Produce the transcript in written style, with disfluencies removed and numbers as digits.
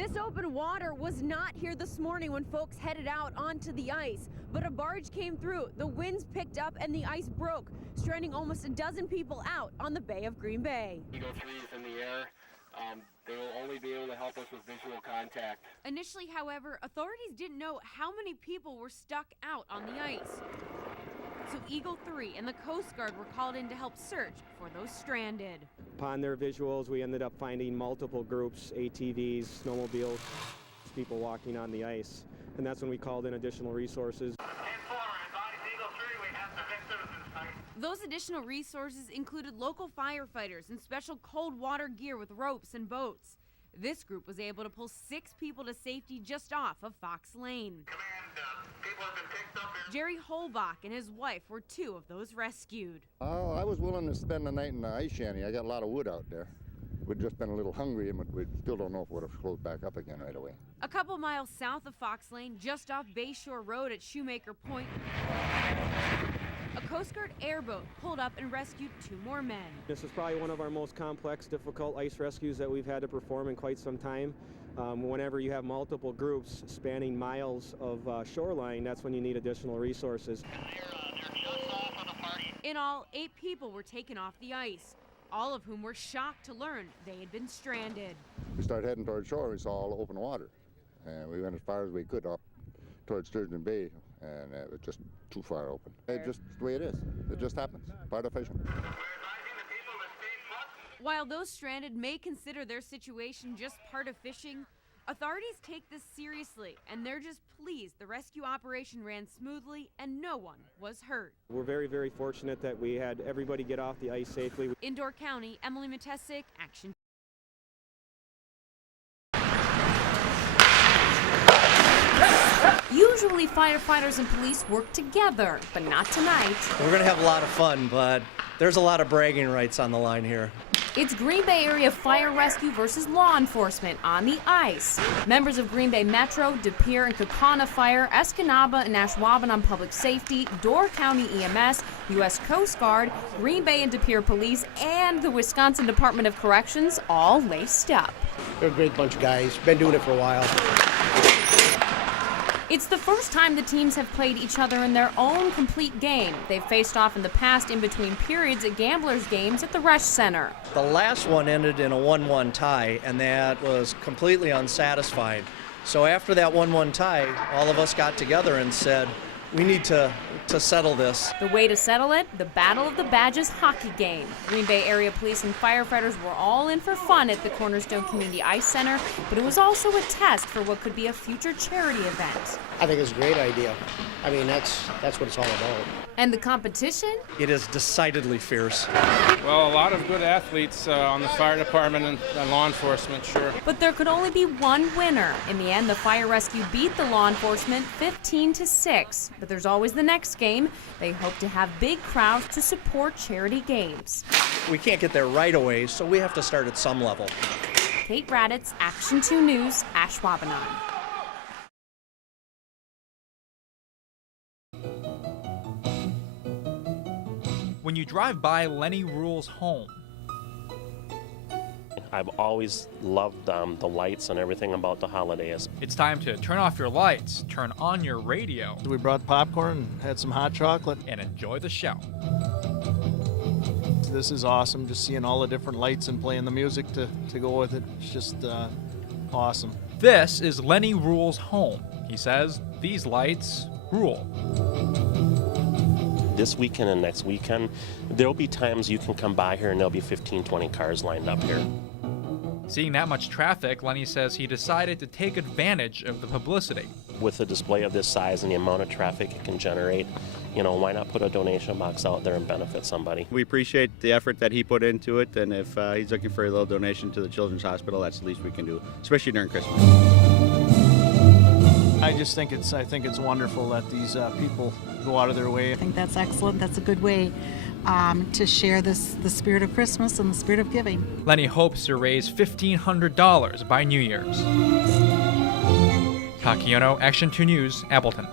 This open water was not here this morning when folks headed out onto the ice, but a barge came through, the winds picked up, and the ice broke, stranding almost a dozen people out on the Bay of Green Bay. Eagle 3 is in the air. They will only be able to help us with visual contact. Initially, however, authorities didn't know how many people were stuck out on the ice. So Eagle 3 and the Coast Guard were called in to help search for those stranded. Upon their visuals, we ended up finding multiple groups, ATVs, snowmobiles, people walking on the ice. And that's when we called in additional resources. Those additional resources included local firefighters and special cold water gear with ropes and boats. This group was able to pull 6 people to safety just off of Fox Lane. Command, people have been picked up here. Jerry Holbach and his wife were 2 of those rescued. Oh, I was willing to spend the night in the ice shanty. I got a lot of wood out there. We'd just been a little hungry, and we still don't know if it would have floated back up again right away. A couple miles south of Fox Lane, just off Bayshore Road at Shoemaker Point, a Coast Guard airboat pulled up and rescued 2 more men. This is probably one of our most complex, difficult ice rescues that we've had to perform in quite some time. Whenever you have multiple groups spanning miles of shoreline, that's when you need additional resources. In all, 8 people were taken off the ice, all of whom were shocked to learn they had been stranded. We started heading towards shore. We saw all open water, and we went as far as we could up towards Sturgeon Bay, and it was just too far open. It's just the way it is. It just happens. Part of fishing. While those stranded may consider their situation just part of fishing, authorities take this seriously, and they're just pleased the rescue operation ran smoothly and no one was hurt. We're very, very fortunate that we had everybody get off the ice safely. In Door County, Emily Matesic, Action. Usually firefighters and police work together, but not tonight. We're going to have a lot of fun, but there's a lot of bragging rights on the line here. It's Green Bay area fire rescue versus law enforcement on the ice. Members of Green Bay Metro, De Pere and Kaukauna Fire, Escanaba and Ashwaubenon Public Safety, Door County EMS, U.S. Coast Guard, Green Bay and De Pere Police, and the Wisconsin Department of Corrections all laced up. They're a great bunch of guys. Been doing it for a while. It's the first time the teams have played each other in their own complete game. They've faced off in the past in between periods at Gamblers games at the Resch Center. The last one ended in a 1-1 tie, and that was completely unsatisfying. So after that 1-1 tie, all of us got together and said, we need to settle this. The way to settle it, the Battle of the Badges hockey game. Green Bay area police and firefighters were all in for fun at the Cornerstone Community Ice Center, but it was also a test for what could be a future charity event. I think it's a great idea. I mean, that's what it's all about. And the competition? It is decidedly fierce. Well, a lot of good athletes on the fire department and law enforcement, sure. But there could only be one winner. In the end, the fire rescue beat the law enforcement 15-6. But there's always the next game. They hope to have big crowds to support charity games. We can't get there right away, so we have to start at some level. Kate Raditz, Action 2 News, Ashwaubenon. When you drive by Lenny Rule's home, I've always loved the lights and everything about the holidays. It's time to turn off your lights, turn on your radio. We brought popcorn, had some hot chocolate, and enjoy the show. This is awesome, just seeing all the different lights and playing the music to go with it. It's just awesome. This is Lenny Rule's home. He says, these lights rule. This weekend and next weekend, there'll be times you can come by here and there'll be 15, 20 cars lined up here. Seeing that much traffic, Lenny says he decided to take advantage of the publicity. With a display of this size and the amount of traffic it can generate, you know, why not put a donation box out there and benefit somebody? We appreciate the effort that he put into it, and if he's looking for a little donation to the Children's Hospital, that's the least we can do, especially during Christmas. I just think it's wonderful that these people go out of their way. I think that's excellent. That's a good way to share the spirit of Christmas and the spirit of giving. Lenny hopes to raise $1,500 by New Year's. Takiono, Action 2 News, Appleton.